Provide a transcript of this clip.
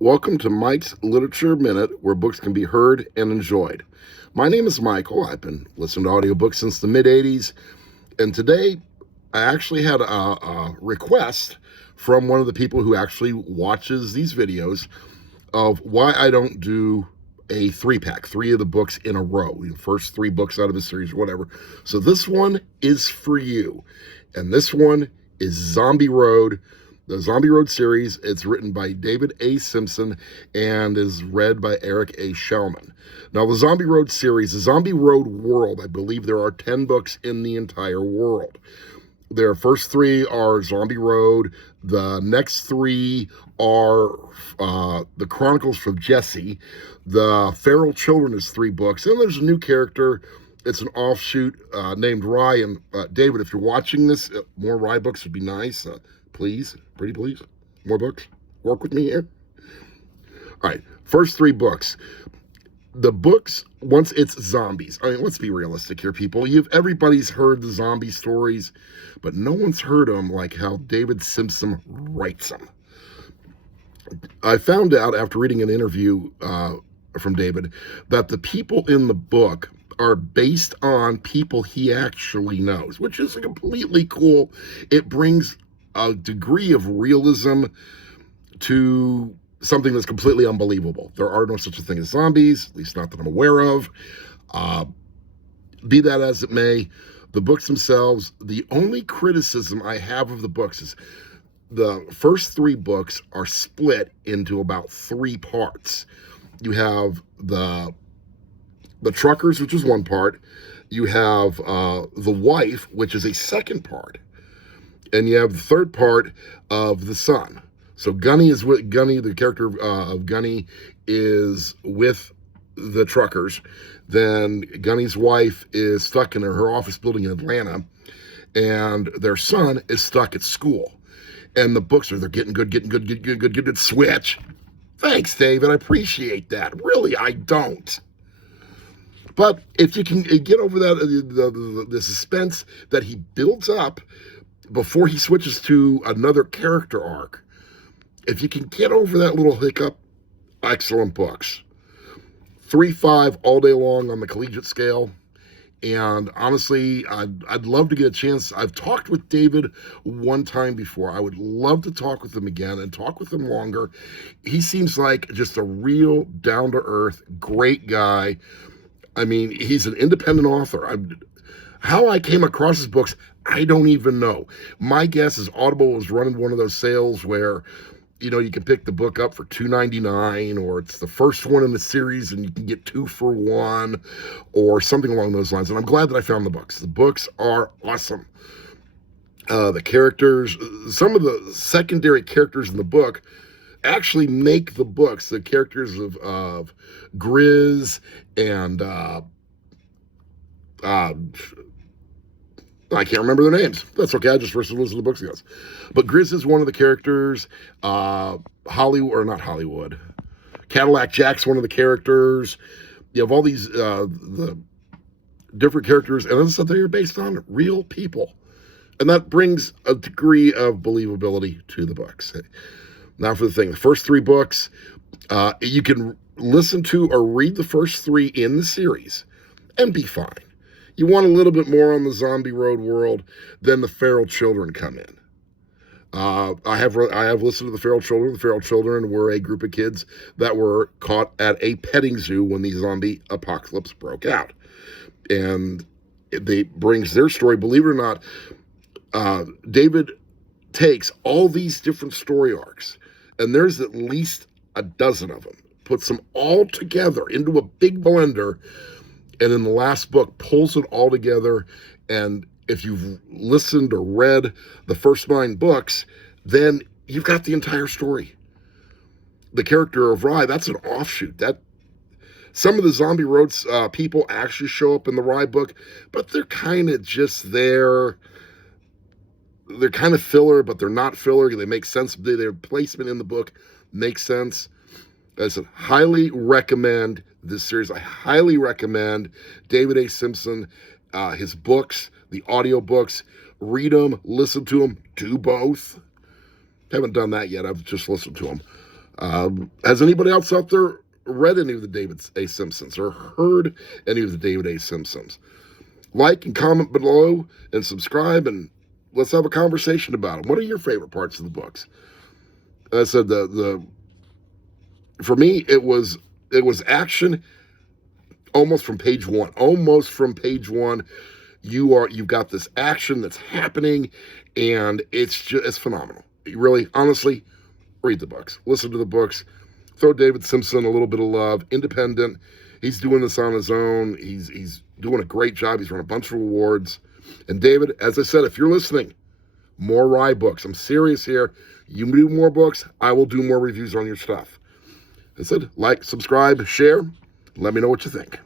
Welcome to Mike's Literature Minute, where books can be heard and enjoyed. My name is Michael. I've been listening to audiobooks since the mid-'80s, and today I actually had a request from one of the people who actually watches these videos of why I don't do a three-pack, three of the books in a row, the first three books out of a series or whatever. So this one is for you, and this one is Zombie Road. The Zombie Road series, it's written by David A Simpson and is read by Eric A. Shellman. Now, the Zombie Road series, the Zombie Road world, I believe there are 10 books in the entire world. Their first three are Zombie Road. The next three are the Chronicles from Jesse. The Feral Children is 3 books. And there's a new character. It's an offshoot named Ryan. David, if you're watching this, more Rye books would be nice. Please, pretty please, more books. Work with me here. All right, first 3 books. The books, once it's zombies. I mean, let's be realistic here, people. Everybody's heard the zombie stories, but no one's heard them like how David Simpson writes them. I found out after reading an interview from David that the people in the book are based on people he actually knows, which is completely cool. It brings a degree of realism to something that's completely unbelievable. There are no such a thing as zombies, at least not that I'm aware of. Be that as it may, the books themselves, the only criticism I have of the books is the first 3 books are split into about 3 parts. You have the truckers, which is one part. You have the wife, which is a second part. And you have the third part of the son. So Gunny, the character of Gunny is with the truckers. Then Gunny's wife is stuck in her office building in Atlanta. And their son is stuck at school. And the books they're getting good. Switch. Thanks, David. I appreciate that. Really, I don't. But if you can get over that, the suspense that he builds up before he switches to another character arc, if you can get over that little hiccup, excellent books. 3.5 all day long on the collegiate scale. And honestly, I'd love to get a chance. I've talked with David one time before. I would love to talk with him again and talk with him longer. He seems like just a real down-to-earth, great guy. I mean, he's an independent author. How I came across his books, I don't even know. My guess is Audible was running one of those sales where, you can pick the book up for $2.99, or it's the first one in the series and you can get 2 for 1, or something along those lines. And I'm glad that I found the books. The books are awesome. The characters, some of the secondary characters in the book actually make the books. The characters of Grizz and I can't remember their names. That's okay. I just first listened to the books, guys. But Grizz is one of the characters. Hollywood. Cadillac Jack's one of the characters. You have all these the different characters, and as I said, they are based on real people, and that brings a degree of believability to the books. Now for the thing, the first 3 books, you can listen to or read the first 3 in the series and be fine. You want a little bit more on the Zombie Road world, then the Feral Children come in. I have listened to the Feral Children. The Feral Children were a group of kids that were caught at a petting zoo when the zombie apocalypse broke out. And it brings their story. Believe it or not, David takes all these different story arcs, and there's at least a dozen of them, puts them all together into a big blender, and in the last book pulls it all together. And if you've listened or read the first 9 books, then you've got the entire story. The character of Rye, that's an offshoot. That some of the Zombie Road people actually show up in the Rye book, but they're kind of just there. They're kind of filler, but they're not filler. They make sense. Their placement in the book makes sense. I said, highly recommend this series. I highly recommend David A. Simpson, his books, the audiobooks. Read them, listen to them, do both. Haven't done that yet. I've just listened to them. Has anybody else out there read any of the David A Simpsons or heard any of the David A Simpsons? Like and comment below and subscribe, and let's have a conversation about them. What are your favorite parts of the books? As I said, for me, it was action almost from page one. Almost from page one, you've got this action that's happening, and it's phenomenal. Really, honestly, read the books, listen to the books, throw David Simpson a little bit of love. Independent, he's doing this on his own. He's doing a great job. He's won a bunch of awards. And David, as I said, if you're listening, more Rye books. I'm serious here. You do more books, I will do more reviews on your stuff. I said, like, subscribe, share. Let me know what you think.